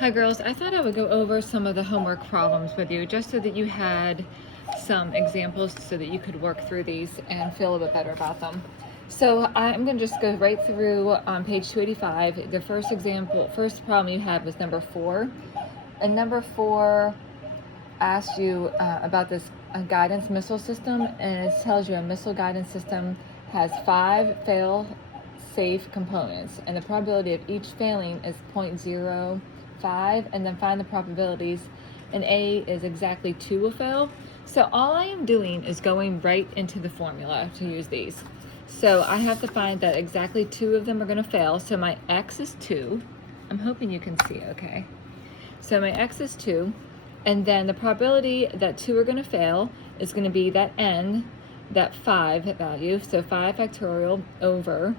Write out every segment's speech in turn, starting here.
Hi girls, I thought I would go over some of the homework problems with you just so that you had some examples so that you could work through these and feel a bit better about them. So I'm going to just go right through on page 285. The first problem you had was number 4. And number 4 asked you about this guidance missile system, and it tells you a missile guidance system has 5 fail-safe components, and the probability of each failing is 0.05, and then find the probabilities, and A is exactly 2 will fail. So all I am doing is going right into the formula to use these. So I have to find that exactly 2 of them are going to fail. So my X is 2. I'm hoping you can see okay. So my X is 2. And then the probability that 2 are going to fail is going to be that n, that 5 value, so 5 factorial over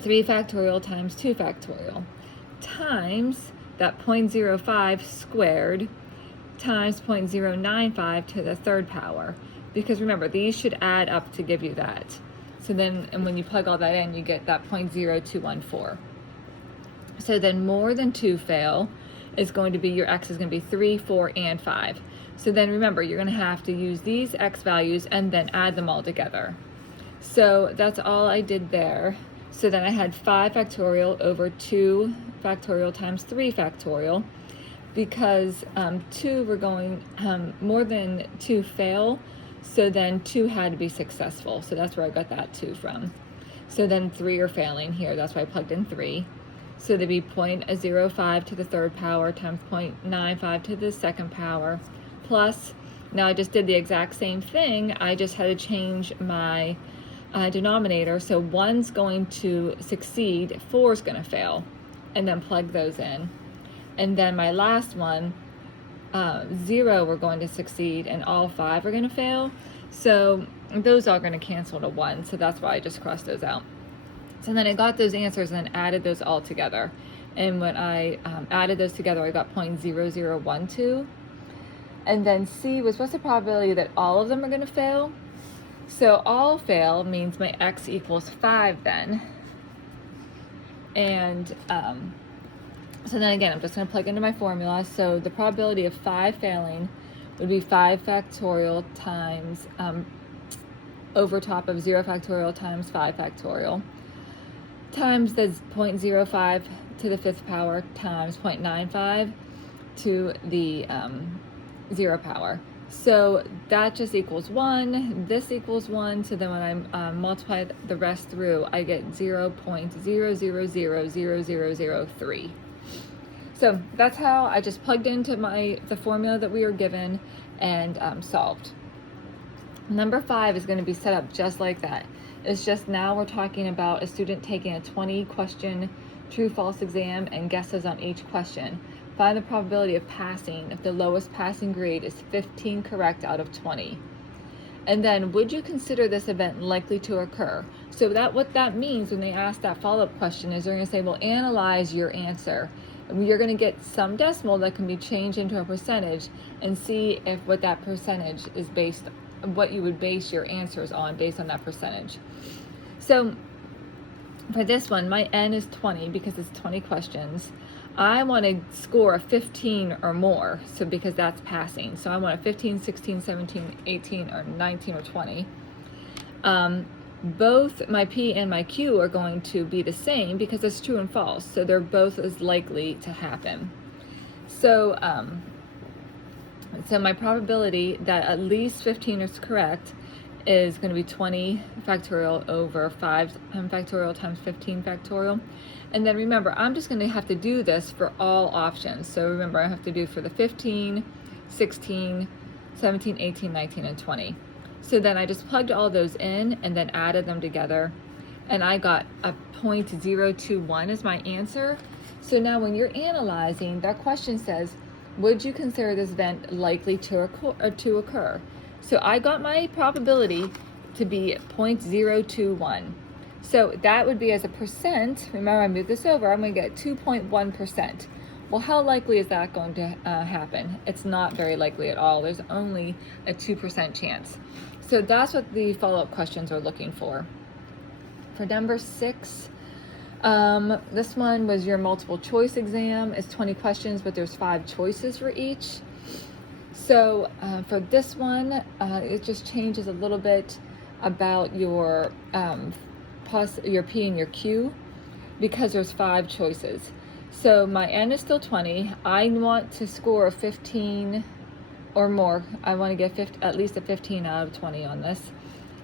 3 factorial times 2 factorial, times that 0.05 squared times 0.095 to the third power. Because remember, these should add up to give you that. So then, and when you plug all that in, you get that 0.0214. So then more than 2 fail is going to be, your X is going to be 3, 4, and 5. So then remember, you're going to have to use these X values and then add them all together. So that's all I did there. So then I had 5 factorial over 2 factorial times 3 factorial, because 2 were going, more than 2 fail, so then 2 had to be successful. So that's where I got that 2 from. So then 3 are failing here, that's why I plugged in 3. So there'd be 0.05 to the third power times 0.95 to the second power, plus, now I just did the exact same thing, I just had to change my denominator, so 1's going to succeed, 4's going to fail, and then plug those in. And then my last one, 0 we're going to succeed, and all 5 are going to fail, so those are going to cancel to 1, so that's why I just crossed those out. So then I got those answers and then added those all together. And when I added those together, I got 0.0012. And then C was, what's the probability that all of them are going to fail? So all fail means my X equals 5 then. And so then again, I'm just going to plug into my formula. So the probability of 5 failing would be 5 factorial times over top of 0 factorial times 5 factorial, times the 0.05 to the 5th power times 0.95 to the 0 power. So that just equals 1, this equals 1, so then when I multiply the rest through, I get 0.000003. So that's how I just plugged into the formula that we were given and solved. Number 5 is going to be set up just like that. It's just now we're talking about a student taking a 20-question true-false exam and guesses on each question. Find the probability of passing if the lowest passing grade is 15 correct out of 20. And then, would you consider this event likely to occur? So what that means when they ask that follow-up question is they're going to say, well, analyze your answer. And you're going to get some decimal that can be changed into a percentage and see if what that percentage is based on, what you would base your answers on based on that percentage. So for this one, my N is 20 because it's 20 questions. I want to score a 15 or more, so because that's passing. So I want a 15, 16, 17, 18, or 19, or 20. Both my P and my Q are going to be the same because it's true and false. So they're both as likely to happen. So my probability that at least 15 is correct is going to be 20 factorial over 5 factorial times 15 factorial. And then remember, I'm just going to have to do this for all options. So remember, I have to do for the 15, 16, 17, 18, 19, and 20. So then I just plugged all those in and then added them together. And I got a 0.021 as my answer. So now when you're analyzing, that question says, would you consider this event likely to occur? So I got my probability to be 0.021. So that would be as a percent. Remember, I moved this over. I'm going to get 2.1%. Well, how likely is that going to happen? It's not very likely at all. There's only a 2% chance. So that's what the follow-up questions are looking for. For number 6, This one was your multiple choice exam. It's 20 questions, but there's 5 choices for each. So for this one, it just changes a little bit about your your P and your Q, because there's 5 choices. So my N is still 20. I want to score a 15 or more. I want to get at least a 15 out of 20 on this.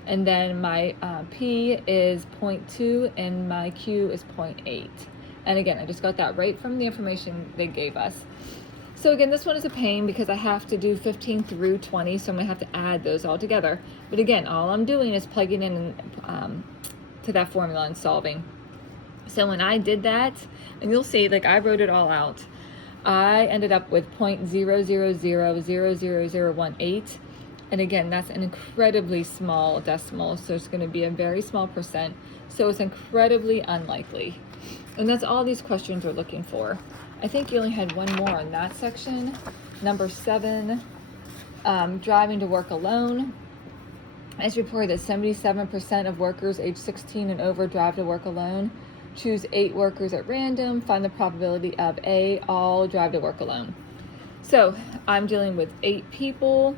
And then my P is 0.2 and my Q is 0.8. And again, I just got that right from the information they gave us. So again, this one is a pain because I have to do 15 through 20, so I'm gonna have to add those all together. But again, all I'm doing is plugging in to that formula and solving. So when I did that, and you'll see, like, I wrote it all out, I ended up with 0.0000018. And again, that's an incredibly small decimal, so it's going to be a very small percent. So it's incredibly unlikely. And that's all these questions are looking for. I think you only had one more in that section. Number 7, driving to work alone. As reported that 77% of workers age 16 and over drive to work alone. Choose 8 workers at random. Find the probability of A, all drive to work alone. So I'm dealing with 8 people.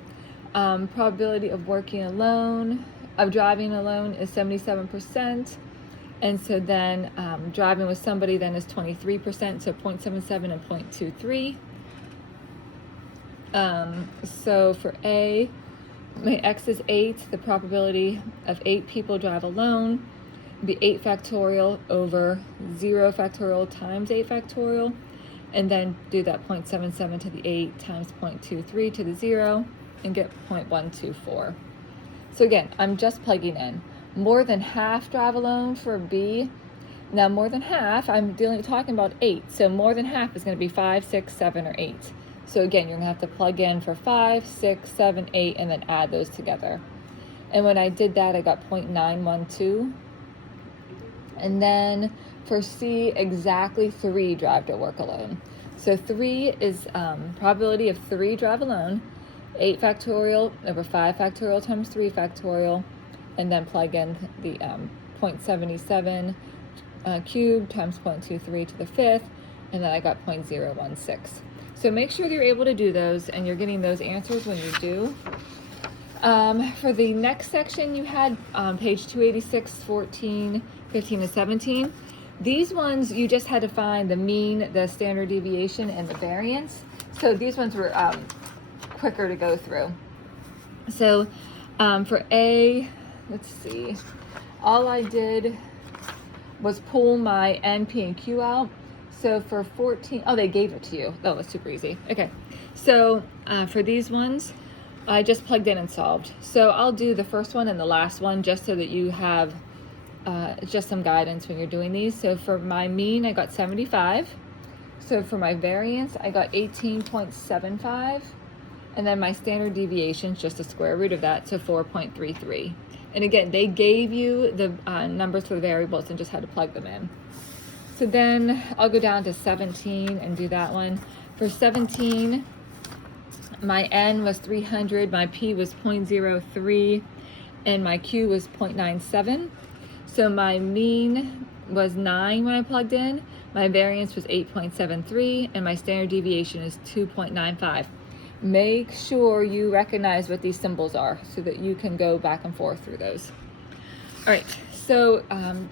Probability of working alone, of driving alone is 77. And so then driving with somebody then is 23%, so 0.77 and 0.23. So for A, my X is 8. The probability of 8 people drive alone would be 8 factorial over 0 factorial times 8 factorial. And then do that 0.77 to the 8 times 0.23 to the 0 and get 0.124. So again, I'm just plugging in. More than half drive alone for B. Now more than half, I'm talking about 8. So more than half is going to be 5, 6, 7, or 8. So again, you're going to have to plug in for 5, 6, 7, 8, and then add those together. And when I did that, I got 0.912. And then for C, exactly 3 drive to work alone. So 3 is probability of 3 drive alone, 8 factorial over 5 factorial times 3 factorial, and then plug in the 0.77 cubed times 0.23 to the 5th, and then I got 0.016. So make sure that you're able to do those and you're getting those answers when you do. For the next section, you had page 286, 14, 15, and 17. These ones, you just had to find the mean, the standard deviation, and the variance. So these ones were quicker to go through. So for A, let's see, all I did was pull my N, P, and Q out. So for 14, oh, they gave it to you. Oh, that's super easy. Okay, so for these ones, I just plugged in and solved. So I'll do the first one and the last one just so that you have just some guidance when you're doing these. So for my mean, I got 75. So for my variance, I got 18.75. And then my standard deviation is just the square root of that, so 4.33. And again, they gave you the numbers for the variables and just had to plug them in. So then I'll go down to 17 and do that one. For 17, my N was 300, my P was 0.03, and my Q was 0.97. So my mean was 9 when I plugged in, my variance was 8.73, and my standard deviation is 2.95. Make sure you recognize what these symbols are so that you can go back and forth through those. All right, so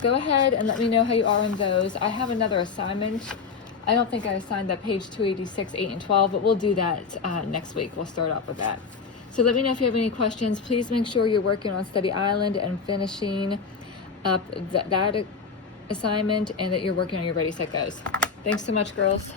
go ahead and let me know how you are in those. I have another assignment. I don't think I assigned that page 286, 8, and 12, but we'll do that next week. We'll start off with that. So let me know if you have any questions. Please make sure you're working on Study Island and finishing up that assignment, and that you're working on your Ready, Set, Goes. Thanks so much, girls.